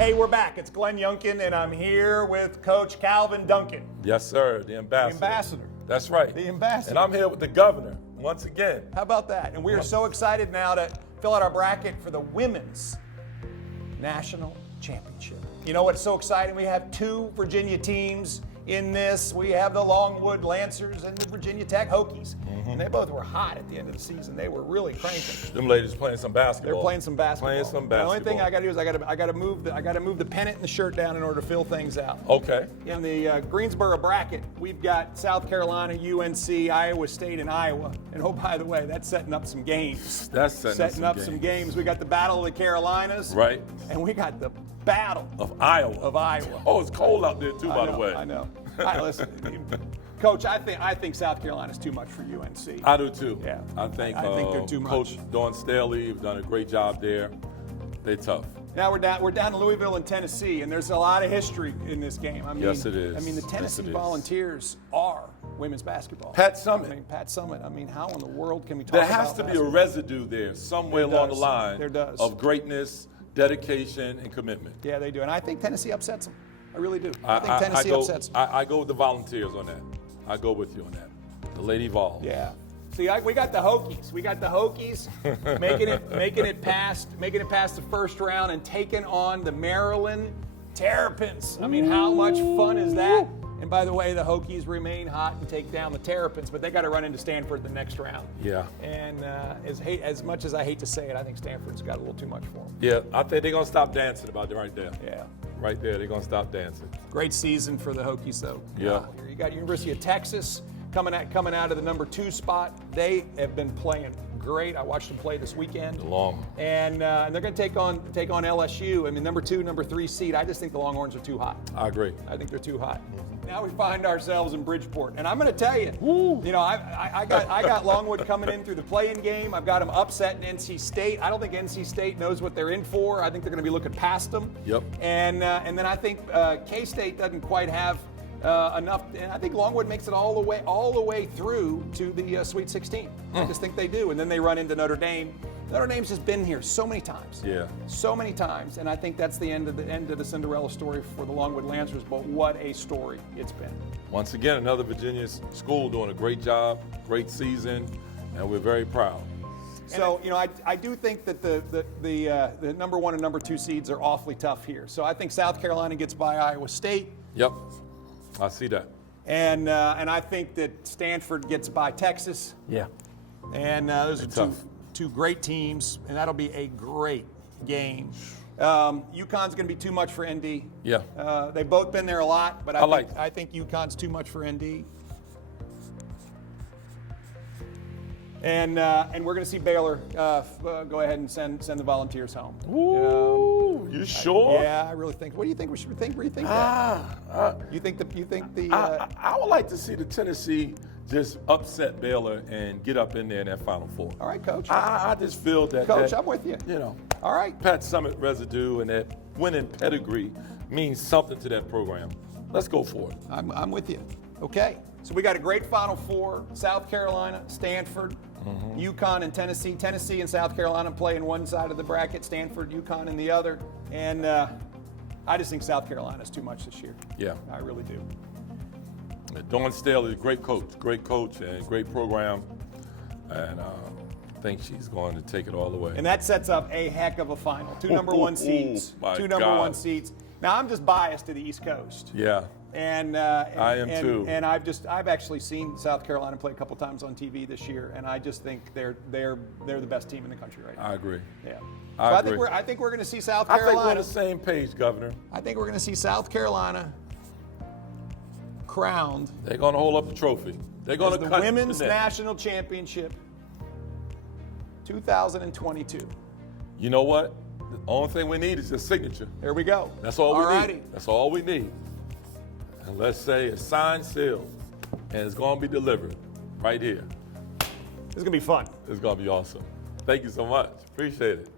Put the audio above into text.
Hey, we're back. It's Glenn Youngkin, and I'm here with Coach Calvin Duncan. Yes, sir. The ambassador. The ambassador. That's right. The ambassador. And I'm here with the governor once again. How about that? And we are so excited now to fill out our bracket for the Women's National Championship. You know what's so exciting? We have two Virginia teams in this. We have the Longwood Lancers and the Virginia Tech Hokies. And they both were hot at the end of the season. They were really cranking. Them ladies playing some basketball. They're playing some basketball. Playing some basketball. The only thing I got to do is I got to move the pennant and the shirt down in order to fill things out. Okay. In the Greensboro bracket, we've got South Carolina, UNC, Iowa State, and Iowa. And oh, by the way, that's setting up some games. That's setting up some games. We got the Battle of the Carolinas. Right. And we got the Battle of Iowa. Oh, it's cold out there too, by the way. I know. Listen, Coach, I think South Carolina's too much for UNC. I do too. Yeah. I think they're too much. Coach Dawn Staley has done a great job there. They're tough. Now we're down to Louisville and Tennessee, and there's a lot of history in this game. I mean, yes, it is. I mean, the Tennessee Volunteers are women's basketball. Pat Summitt. Pat Summitt. I mean, how in the world can we talk there about has to be a residue there somewhere along the line There does. of greatness, dedication, and commitment. Yeah, they do. And I think Tennessee upsets them. I really do. I think Tennessee upsets them. I go with the Volunteers on that. I go with you on that. The Lady Vols. Yeah. See, we got the Hokies. We got the Hokies making it past the first round and taking on the Maryland Terrapins. I mean, how much fun is that? And by the way, the Hokies remain hot and take down the Terrapins, but they got to run into Stanford the next round. Yeah. And as much as I hate to say it, I think Stanford's got a little too much for them. Yeah, I think they're gonna stop dancing about it right there. Yeah. Right there, they're gonna stop dancing. Great season for the Hokies, though. Yeah. You got University of Texas coming out of the number 2 spot. They have been playing great. I watched them play this weekend. And they're going to take on LSU. I mean, number 2, number 3 seed. I just think the Longhorns are too hot. I agree. I think they're too hot. Now we find ourselves in Bridgeport, and I'm going to tell you, you know, I got Longwood coming in through the play-in game. I've got them upsetting NC State. I don't think NC State knows what they're in for. I think they're going to be looking past them. Yep. And then I think K-State doesn't quite have enough, and I think Longwood makes it all the way through to the Sweet 16. I just think they do, and then they run into Notre Dame. Notre Dame's just been here so many times. Yeah. So many times, and I think that's the end of the Cinderella story for the Longwood Lancers. But what a story it's been. Once again, another Virginia school doing a great job, great season, and we're very proud. So, you know, I do think that the number 1 and number 2 seeds are awfully tough here. So I think South Carolina gets by Iowa State. Yep, I see that. And I think that Stanford gets by Texas. Yeah. And those are two great teams, and that'll be a great game. UConn's going to be too much for ND. Yeah. They've both been there a lot, but I think UConn's too much for ND. And we're going to see Baylor go ahead and send the Volunteers home. Ooh, you sure? Yeah, I really think. What do you think we should rethink that? You think the? I would like to see the Tennessee just upset Baylor and get up in there in that Final Four. All right, Coach. I just feel that. Coach, I'm with you. You know. All right. Pat Summitt residue and that winning pedigree means something to that program. Let's go for it. I'm with you. Okay. So we got a great Final Four: South Carolina, Stanford, UConn, and Tennessee. Tennessee and South Carolina play in one side of the bracket. Stanford, UConn in the other. And I just think South Carolina is too much this year. Yeah. I really do. Dawn Staley is a great coach and great program, and I think she's going to take it all the way. And that sets up a heck of a final. Two number 1 seeds. Two number 1 seeds. Now I'm just biased to the East Coast. Yeah. And I am too. And I've actually seen South Carolina play a couple times on TV this year, and I just think they're the best team in the country right now. I agree. Yeah. I agree. I think we're going to see South Carolina. I think we're on the same page, Governor. I think we're going to see South Carolina crowned. They're going to hold up the trophy. They're going to the Women's National Championship 2022. You know what? The only thing we need is a signature. There we go. That's all we need. That's all we need. And let's say it's signed, sealed, and it's going to be delivered right here. It's going to be fun. It's going to be awesome. Thank you so much. Appreciate it.